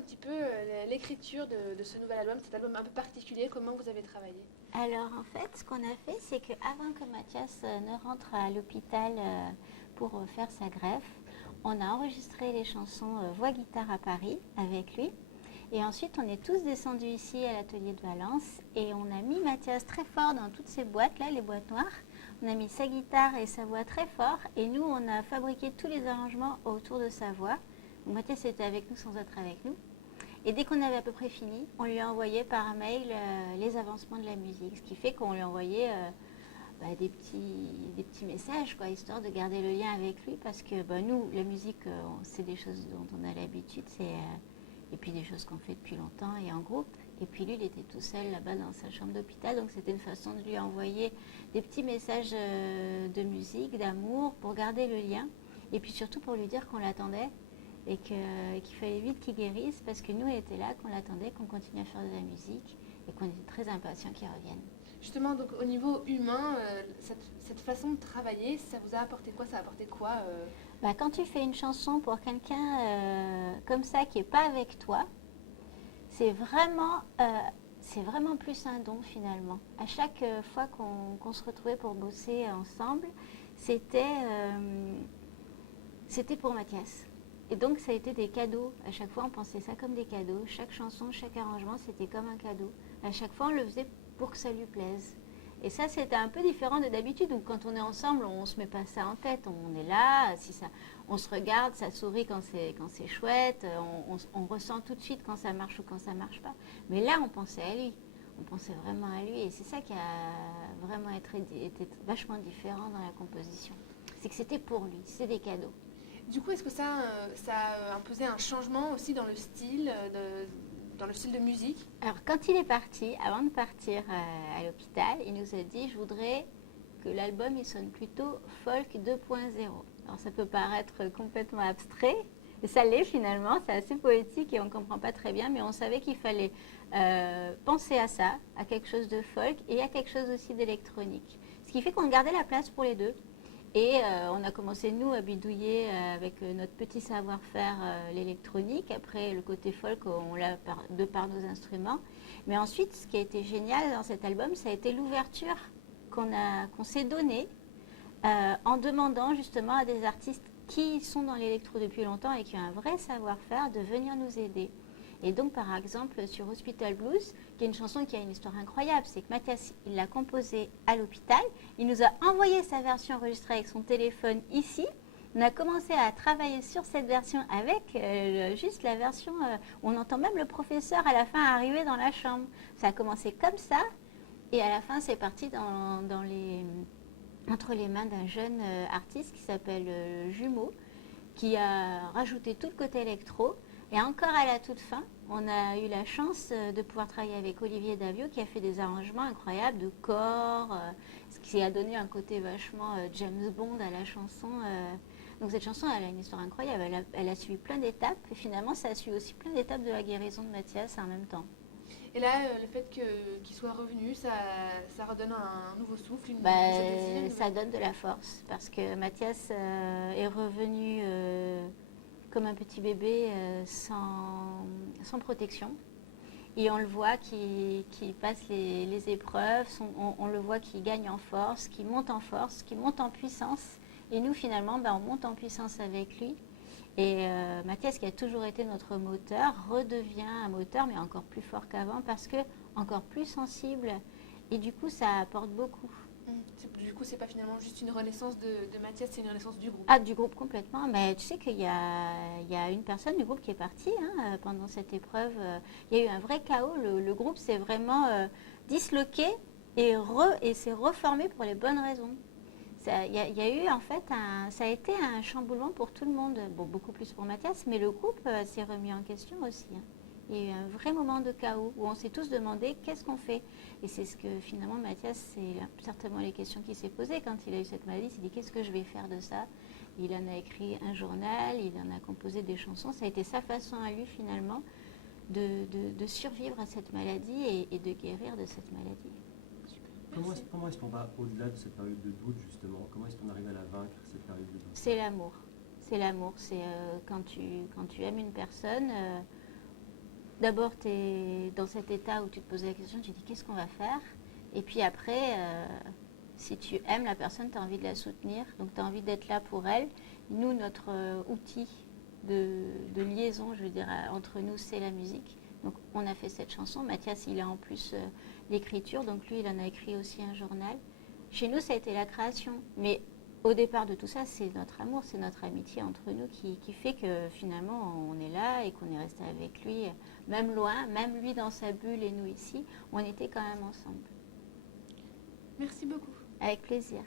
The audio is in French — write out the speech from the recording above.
un petit peu l'écriture de ce nouvel album, cet album un peu particulier, comment vous avez travaillé? Alors en fait, ce qu'on a fait, c'est qu'avant que Mathias ne rentre à l'hôpital pour faire sa greffe, on a enregistré les chansons voix-guitare à Paris avec lui. Et ensuite, on est tous descendus ici à l'atelier de Valence et on a mis Mathias très fort dans toutes ces boîtes, là, les boîtes noires. On a mis sa guitare et sa voix très fort et nous, on a fabriqué tous les arrangements autour de sa voix. Donc, Mathias était avec nous sans être avec nous. Et dès qu'on avait à peu près fini, on lui a envoyé par mail les avancements de la musique, ce qui fait qu'on lui a envoyé des petits messages, quoi, histoire de garder le lien avec lui, parce que nous, la musique, c'est des choses dont on a l'habitude, et puis des choses qu'on fait depuis longtemps et en groupe. Et puis lui, il était tout seul là-bas dans sa chambre d'hôpital, donc c'était une façon de lui envoyer des petits messages de musique, d'amour, pour garder le lien, et puis surtout pour lui dire qu'on l'attendait et qu'il fallait vite qu'il guérisse, parce que nous, on était là, qu'on l'attendait, qu'on continuait à faire de la musique et qu'on était très impatients qu'il revienne. Justement, donc au niveau humain, cette façon de travailler, ça vous a apporté quoi? Ça a apporté quoi Quand tu fais une chanson pour quelqu'un comme ça qui n'est pas avec toi, c'est vraiment plus un don finalement. À chaque fois qu'on se retrouvait pour bosser ensemble, c'était pour Mathias. Et donc ça a été des cadeaux. À chaque fois, on pensait ça comme des cadeaux. Chaque chanson, chaque arrangement, c'était comme un cadeau. À chaque fois, on le faisait pour que ça lui plaise. Et ça, c'était un peu différent de d'habitude, où quand on est ensemble, on ne se met pas ça en tête. On est là, on se regarde, ça sourit quand c'est chouette, on ressent tout de suite quand ça marche ou quand ça ne marche pas. Mais là, on pensait à lui. On pensait vraiment à lui. Et c'est ça qui a vraiment été vachement différent dans la composition. C'est que c'était pour lui, c'est des cadeaux. Du coup, est-ce que ça a imposé un changement aussi dans le style, dans le style de musique? Alors, quand il est parti, avant de partir à l'hôpital, il nous a dit « Je voudrais que l'album il sonne plutôt folk 2.0 ». Alors, ça peut paraître complètement abstrait, et ça l'est finalement, c'est assez poétique et on ne comprend pas très bien, mais on savait qu'il fallait penser à ça, à quelque chose de folk et à quelque chose aussi d'électronique. Ce qui fait qu'on gardait la place pour les deux. Et on a commencé, nous, à bidouiller avec notre petit savoir-faire l'électronique. Après, le côté folk, on l'a de par nos instruments. Mais ensuite, ce qui a été génial dans cet album, ça a été l'ouverture qu'on s'est donnée en demandant justement à des artistes qui sont dans l'électro depuis longtemps et qui ont un vrai savoir-faire de venir nous aider. Et donc, par exemple, sur Hospital Blues, qui est une chanson qui a une histoire incroyable, c'est que Mathias, il l'a composée à l'hôpital. Il nous a envoyé sa version enregistrée avec son téléphone ici. On a commencé à travailler sur cette version avec juste la version où on entend même le professeur à la fin arriver dans la chambre. Ça a commencé comme ça. Et à la fin, c'est parti entre les mains d'un jeune artiste qui s'appelle Jumeau, qui a rajouté tout le côté électro. Et encore à la toute fin, on a eu la chance de pouvoir travailler avec Olivier Davio qui a fait des arrangements incroyables de corps, ce qui a donné un côté vachement James Bond à la chanson. Donc cette chanson, elle a une histoire incroyable. Elle a suivi plein d'étapes et finalement, ça a suivi aussi plein d'étapes de la guérison de Mathias en même temps. Et là, le fait qu'il soit revenu, ça redonne un nouveau souffle, une désir, ça donne de la force parce que Mathias est revenu comme un petit bébé sans protection. Et on le voit qui passe les épreuves, on le voit qui gagne en force, qui monte en puissance. Et nous, finalement, on monte en puissance avec lui. Et Mathias, qui a toujours été notre moteur, redevient un moteur, mais encore plus fort qu'avant, parce que encore plus sensible. Et du coup, ça apporte beaucoup. Du coup, c'est pas finalement juste une renaissance de Mathias, c'est une renaissance du groupe. Ah, du groupe complètement. Mais tu sais qu'il y a une personne du groupe qui est partie pendant cette épreuve. Il y a eu un vrai chaos. Le groupe s'est vraiment disloqué et s'est reformé pour les bonnes raisons. Il y a eu en fait, ça a été un chamboulement pour tout le monde. Bon, beaucoup plus pour Mathias, mais le groupe s'est remis en question aussi. Il y a eu un vrai moment de chaos où on s'est tous demandé qu'est-ce qu'on fait. Et c'est ce que finalement Mathias, c'est certainement les questions qu'il s'est posées quand il a eu cette maladie. Il s'est dit qu'est-ce que je vais faire de ça. Il en a écrit un journal, il en a composé des chansons. Ça a été sa façon à lui finalement de survivre à cette maladie et de guérir de cette maladie. Comment est-ce qu'on va au-delà de cette période de doute justement? Comment est-ce qu'on arrive à la vaincre, cette période de doute? C'est l'amour. C'est l'amour. C'est quand tu aimes une personne, d'abord, tu es dans cet état où tu te poses la question, tu te dis qu'est-ce qu'on va faire? Et puis après, si tu aimes la personne, tu as envie de la soutenir, donc tu as envie d'être là pour elle. Nous, notre outil de liaison, je veux dire, entre nous, c'est la musique. Donc on a fait cette chanson. Mathias, il a en plus l'écriture, donc lui, il en a écrit aussi un journal. Chez nous, ça a été la création. Mais au départ de tout ça, c'est notre amour, c'est notre amitié entre nous qui fait que finalement, on est là et qu'on est resté avec lui, même loin, même lui dans sa bulle et nous ici, on était quand même ensemble. Merci beaucoup. Avec plaisir.